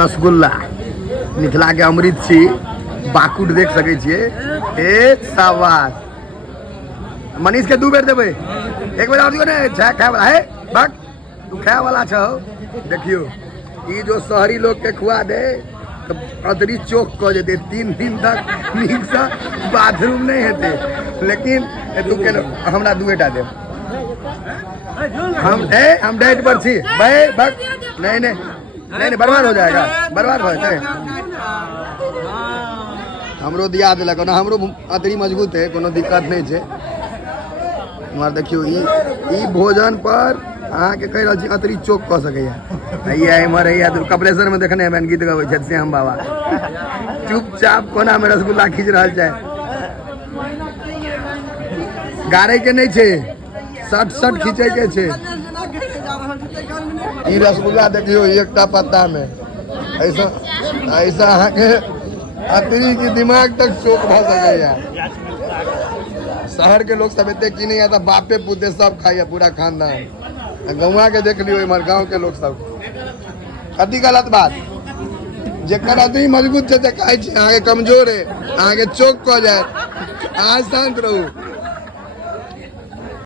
रसगुल्ला मिथिला के अमृत छी बाकुट देख सके छिए ए शाबाश मनीष के 2 बेर देबे 1 बेर और दियो ने खाए वाला है बक तू खाए वाला छो देखियो ई जो शहरी लोग के खुआ दे तो अतरी चौक क जेते 3 दिन तक नीक से बाथरूम नहीं हेते लेकिन तू के हमरा 2 टा दे हम डाइट पर छी भाई बक नहीं बर्बाद हो जाएगा बर्बाद हो जाए हमरो दिया दिलक ना हमरो अतरी मजबूत है कोनो दिक्कत नहीं है हमार देखियो ई भोजन पर अहाँ के कह रहा छी अतरी चौक क सकैया हैया इमर हैया तो कपलेश्वर में देखने में गीत गबै छै श्याम बाबा चुपचाप कोना में रसगुल्ला खींच रहल छै गाड़े के नहीं छे सट खींचे के छे ई रसगुल्ला देखियो एकटा पत्ता में ऐसा अहाँ के अतरी के दिमाग तक चौक भ सकैया शहर के लोग सब एते की नहीं आता बापे पुते सब खाइए पूरा खानदान गौवा के देख लियो इमर गाँव के लोग सब कथी गलत बात जेकर अतरी मजबूत छै खाई छी अहाँ के कमजोर है अहाँ के चौक क जाए अहाँ शांत रहू